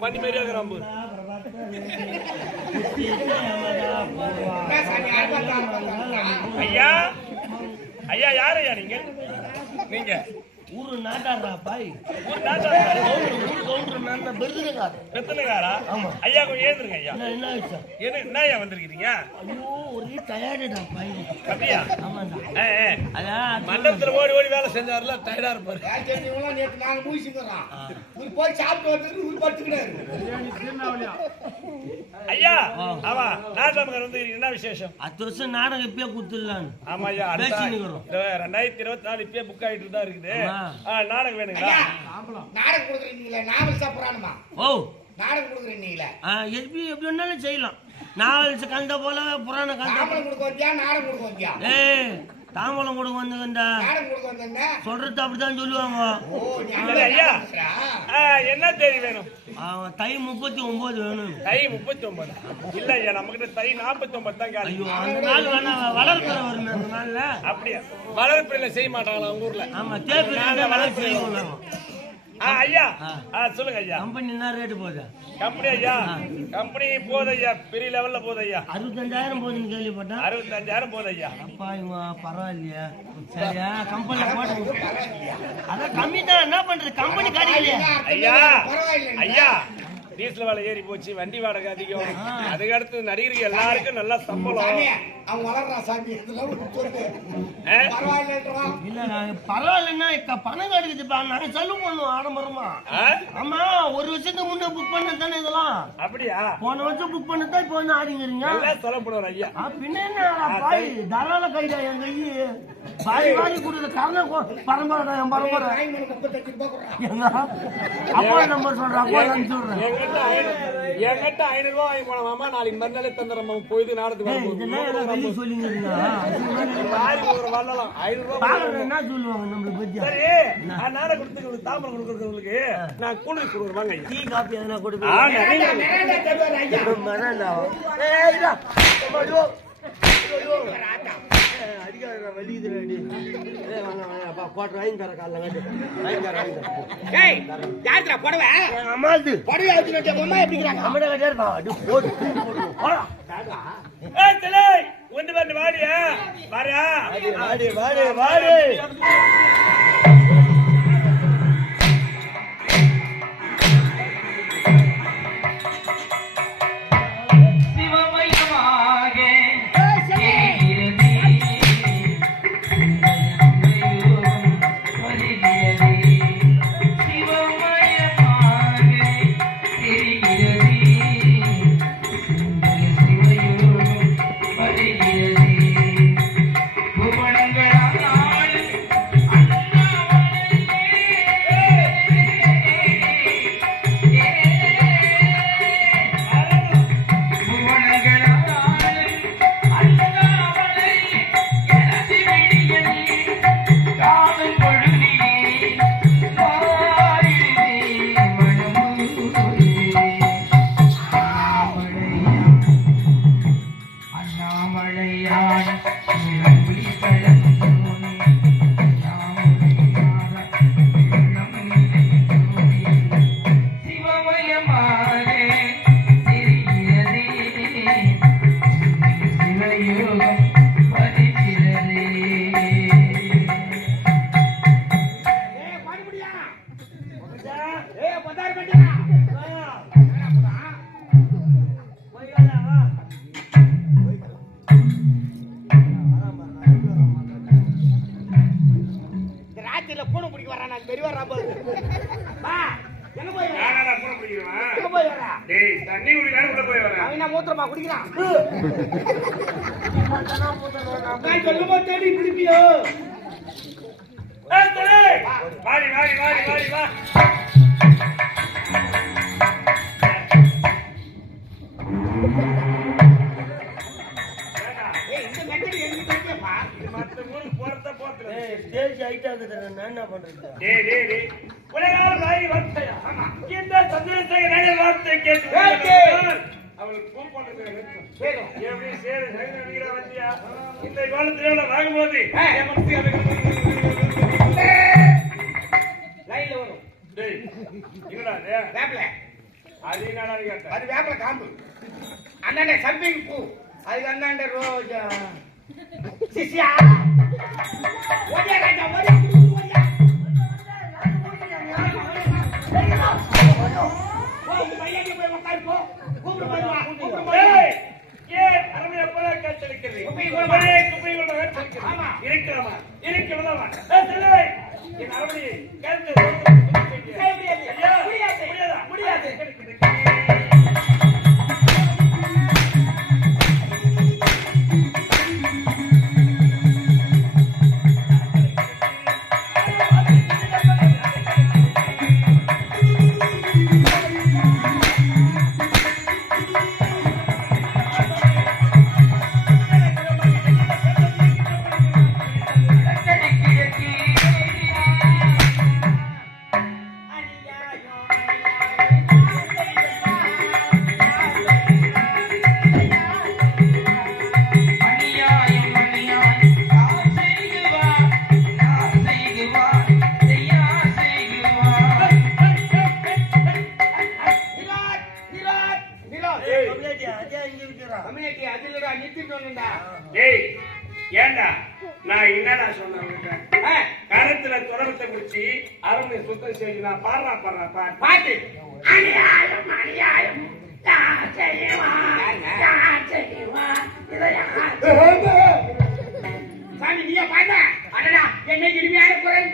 பண்ணி மாதிரியா இருக்கிறான் ஐயா ஐயா யார் ஐயா நீங்க? நீங்க. ஊரு நாட்டாடுறா பாய். ஊர் நாட்டார் ஊரு கவுண்டர் நான் பெருதுகார் பெத்தனகாரா ஆமா. ஐயா கொஞ்சம் ஏந்துருங்க ஐயா. என்ன விஷயம் என்ன என்ன ஐயா வந்திருக்கீங்க ஐயோ ஒரே டயர்டுடா பாய். அப்படியா? ஆமாண்டா. ஏ, ஏ. அதான் மண்டபத்துல ஓடி ஓடி வேலை செஞ்சாருல டயர்டா இருப்பாரு. நேற்று நாங்க முடிச்சுக்கிறோம் இவர் போய் சாப்பிட்டு வந்து இவர் படுத்துக்கிட்டாரு. ஐயா ஆமா நாட்டாமகர் வந்து என்ன விசேஷம்? அத்து வருஷம் நாடகம் இப்பயே குத்துடலான்னு ஆமா ஐயா. இந்த ரெண்டாயிரத்தி இருபத்தி நாலு இப்பயே புக் ஆயிட்டு தான் இருக்குது. நாடகம் வேணுங்களா? நாடகம் கொடுக்குறீங்களே நாவல் சாப்பிட்றானுமா? ஓ. நாடகம் கொடுக்குறீங்களே. எப்படி எப்படி வேணாலும் செய்யலாம். நாவல்ஸ் கண்ட போல புராண கண்ட தாம்பலம் கொடுக்க வந்தியா நாடகம் கொடுக்க வந்தியா? தாம்பலம் கொடுக்க வந்தவன்டா நாடகம் கொடுக்க வந்தேங்க சொல்றது அப்படித்தான் சொல்லுவாங்க. என்ன தேதி வேணும்? அவன் தை முப்பத்தி ஒன்பது வேணும். தை முப்பத்தி ஒன்பது இல்ல ஐயா நம்ம கிட்ட தை நாற்பத்தி ஒன்பது தான் காலி ஐயோ அந்த நாள் வேணா வளர்க்கிற வருமே அந்த நாள்ல? அப்படியா? வளர்ப்பில செய்ய மாட்டாங்களா உங்க ஊர்ல? ஆமா தேப்பி வளர்ச்சி செய்வோம் ஆ, ஐயா. சொல்லுங்க ஐயா. கம்பெனி என்ன ரேட்டு போகுது? கம்பெனி ஐயா. கம்பெனி போகுது ஐயா. பெரிய லெவல்ல போகுது ஐயா. அறுபத்தஞ்சாயிரம் போகுதுன்னு கேள்விப்பட்டேன். அறுபத்தஞ்சாயிரம் போகுது ஐயா. அப்பா இவங்க பரவாயில்லையா. சரியா? கம்பெனில போட்டு அதான் கம்மி தான் என்ன பண்றது? கம்பெனி கிடைக்கலையா ஐயா ஐயா. டீசல் விலை ஏறி போச்சு வண்டி வாடகை அதிகம். அதுக்கு அடுத்து நடிகர்கள் எல்லாருக்கும் நல்ல சம்பளம். நான் பரவாயில்லன்னா இப்ப பணம் கிடைக்குதுப்பா. நாங்க செலவு பண்ணுவோம் ஆடம்பரமா? ஆமா. ஒரு வருஷத்துக்கு முன்ன புக் பண்ண தானே இதெல்லாம்? அப்படியா? போன வருஷம் புக் பண்ணதான் இப்போ வந்து ஆடிங்கிறீங்க? நல்லா சொல்லப்படுவார் ஐயா. பின்ன என்ன? பாய் தாராள கைடா என் கையு. பாய் வாரி கொடுக்குற காரணம் பரம்பரைடா என் பரம்பரை. வாங்கி ரூபாய் கொடுறான் என்ன அப்பா நம்பர் சொல்றேன் அப்பா அனுப்பிச்சு விடுறேன் என்கிட்ட ஐநூறு ரூபாய் வாங்கி போனோமாமா நாளைக்கு மறுநாளே தந்துடுறோம் போயிது நாடத்துக்கு ஒரு வரலாம் ஐநூறு ரூபாய் பாக்குறது என்ன சொல்லுவாங்க நம்மளுக்கு பத்தி? சரி நான் நாடகம் கொடுத்துருக்கு தாம்பரம் கொடுக்குறவங்களுக்கு நான் கூலி கொடுக்குறேன் வாங்க. ஐயா டீ காப்பி எதனா ஆ, கொடுப்பீங்க நிறைய மிராண்டா தருவாரு ஐயா. மறந்தாவா? ஏய், இதா. நான் சொல்லும் போது தேடி பிடிப்பியோ? வாடி வாடி வாடி வாடி வா. இந்த சந்தேகத்தை வார்த்தை கேட்டு இந்த காலத்துல எனக்கு லைன்ல வரும்? வேப்பில. அது என்னடா கேட்டேன் அது வேப்பல காம்பு. அண்ணாண்ட சம்பிங் பூ. அதுக்கு அண்ணாண்ட ரோஜா. சிசியா ஓடியா ராஜா ஓடியா பாட்டு. அநியாயம் அநியாயம். யார் செய்வான் யார் செய்வான் இதை சாமி நீயே பாட்ட. அடடா என்ன இனிமையான குரல்.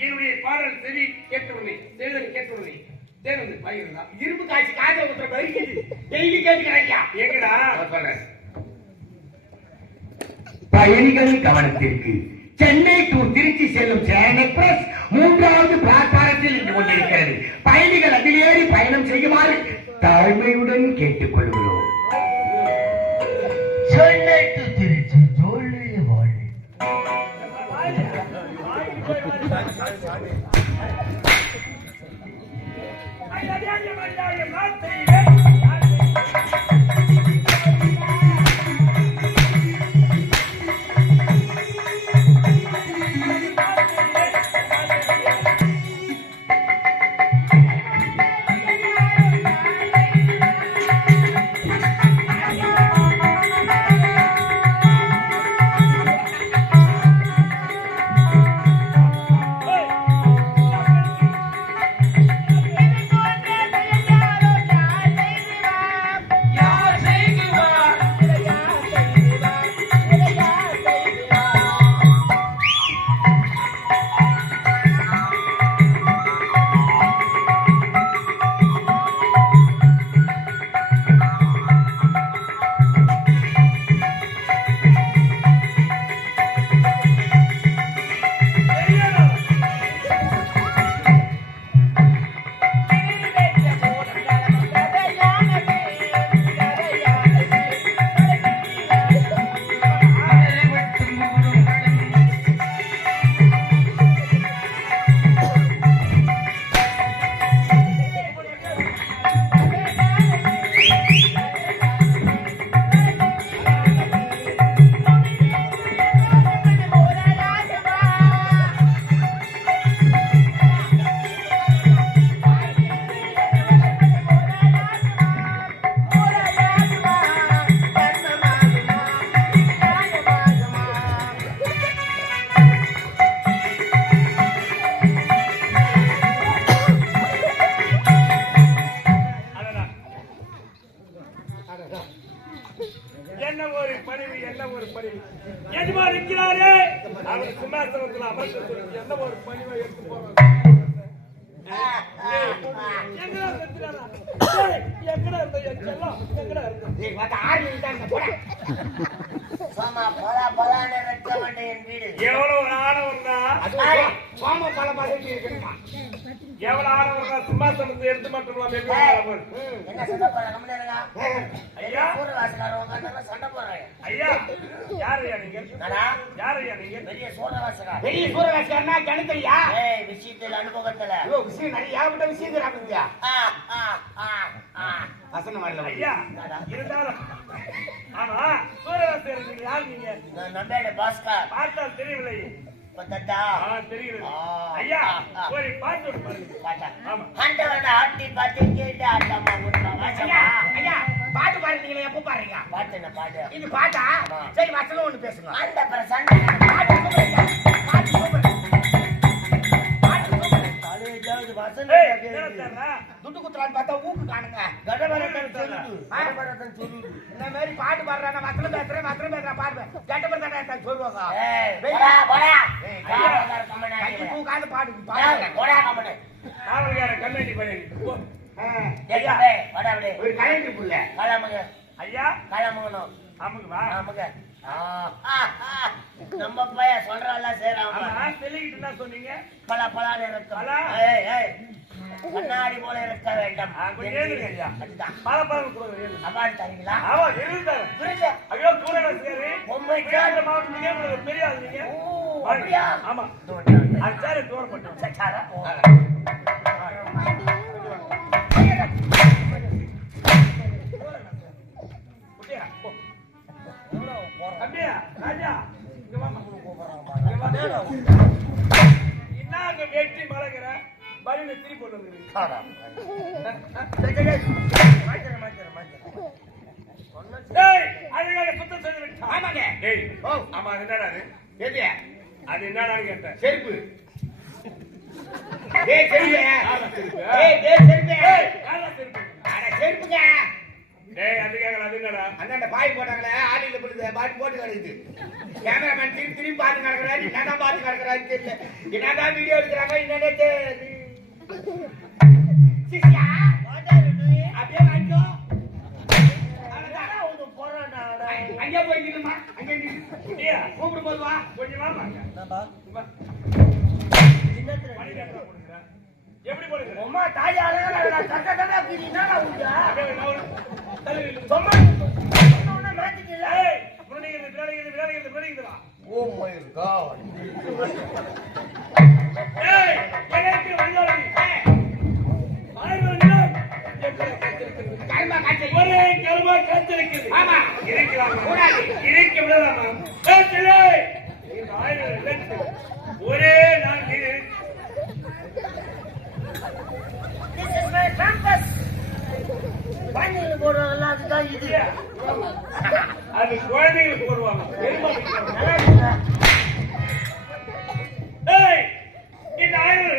என்னுடைய பாடல் செவி இரும்பு காய்ச்சி காய்ச்சல் ஊத்துற டெய்லி எங்கடா? சொல்றேன் பயணிகள் கவனத்திற்கு சென்னை டு திருச்சி செல்லும் சேரன் என்ன ஒரு பணிவு என்ன ஒரு பணிவு? எஜமா நிற்கிறாரே அவர் சிம்மாசனத்தில் அமர்ந்து என்ன ஒரு பணிவை எடுத்து போறாங்க எவ்வளவு ஆணவம் தான். சோம பல மாதிரி இருக்குமா எவ்வளவு சிம்மாசனத்தை எடுத்து மட்டும் சண்டை போற? கம்முனருங்க ஐயா. யார் ஐயா நீங்க? யார் ஐயா நீங்க? பெரிய சோழ வாசக்காரர் பெரிய சூரவேசன்னா கிணத்துலையா ஏய் விஷயத்தில் அனுபவத்துல. விஷயம் நிறைய ஏகப்பட்ட விஷயம் இருக்கிறாங்க. வசனம் வரல ஐயா. இருந்தாலும் ஆமா சூரியவாசி யார் நீங்க. நம்பேட பாஸ்கர். பார்த்தா தெரியவில்லை. பத்தட்டா ஒரு பாட்டு ஒன்று பாருங்க பாட்டா? ஆண்டவன் ஆட்டி பாட்டு கேட்டு ஆட்டமா விட்டா ஐயா ஐயா பாட்டு பாடுறீங்களே எப்போ பாடுறீங்க? பாட்டு என்ன பாட்டு? இது பாட்டா? ஆமா. சரி வசனம் ஒண்ணு பேசுங்க. பாட்டு பாட்டு என்னடா தேடுறா? துட்டு குத்துறான்னு பார்த்தா ஊக்கு காணுங்க. கடவரத்தன் சொல்லுது. ஆ? கடவரத்தன் சொல்லுது. இந்த மாதிரி பாட்டு பாடுறாங்க வசனம் பேசுறேன் வசனம் பேசுறேன் பாடுவேன். கேட்டப்பறம் தானே எனக்கு சொல்லுவாங்க. ஏய் போடா போடா. காவல்கார கம்யூனிட்டி பண்ணி ஒரு கலைஞர் புள்ள. காலாமுக ஐயா. காலாமுகணும் அமுக்கு வா ஆமுக ஆ, ஆ, ஆ. நம்ம பையன் சொல்றான்ல பாரு. சொல்லிக்கிட்டு சொன்னீங்க. பல இருக்கும் பலா? ஏய் கண்ணாடி போல இருக்க வேண்டாம். பல ஏழு அவார்டு தரீங்களா? ஆமா எழுதுதாங்க புரியல ஐயோ உங்களுக்கு பெரிய ஆளு நீங்க. ஓ, வாங்க. அப்படியா? ஆமா. தோட்டம். அது சாரு தூரம் பட்டு சச்சாரா? அப்படியா ராஜா அங்க வெட்டி மலைக்கிற பலூனை திருப்பி போட்டு. டேய், அதுக்காக சுத்தம் விட்டான். ஆமாங்க ஆமா, என்னடா? எது அது என்னடான்னு கேட்டேன். செருப்பு டேய் செருப்பு யாரா செருப்பு? டேய் டேய் செருப்பு? அட செருப்புங்க டேய், அது கேட்கல, அது என்னடா? அந்தாண்ட பாய் போட்டாங்களே ஆடியில போடுது பாட்டு போட்டு கிடக்குது கேமராமேன் திரும்பி திரும்பி பார்த்து கிடக்குறாரு என்னடா பார்த்து கிடக்குறாரு தெரியல என்னடா வீடியோ எடுக்கிறாங்க என்னடா. சிஷ்யா அப்படியே அங்கே போய் நில்லுமா? அங்கே நில்லு. கூப்பிடும் போது வா. கொஞ்சம் வாமா இங்க. எப்படி போடுங்க? உம்மா தாலி அழகா கட்ட கட்டா பிரினா நில்லு. சும்மா. சொன்ன மாத்திக்கல முன்னாடி பின்னாடி இருந்து வா. ஓ மை காட் காத்திருக்கிறது. ஆமா. இருக்கிறாங்க. கூடாது. இருக்க விடலாமா? ஒரே நாள் நீர் திஸ் இஸ் மை கேம்பஸ் பாண்டியில போடுறதெல்லாம் அதுதான் இது. அது போடுவாங்க. இந்த ஆயிரம்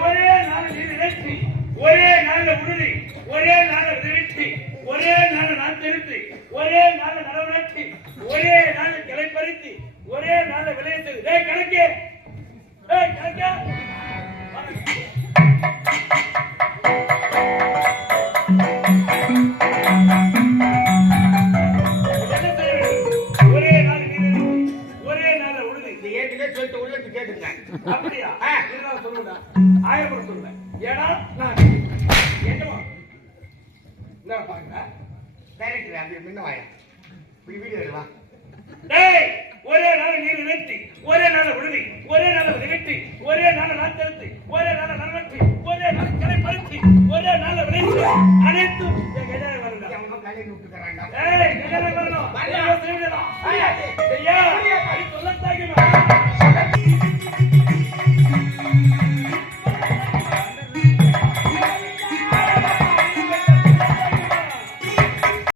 ஒரே நாள் நீர் நிலத்தி. ஒரே நாள்ல உறுதி. ஒரே நாள்ல திருச்சி ஒரே நாள்ல நான் திருத்தி ஒரே நாள்ல நடவடிக்கை ஒரே நாள்ல கிளை பறித்து ஒரே நாள்ல விளையத்து ஏய் கணக்கே. ஏய் கணக்கு.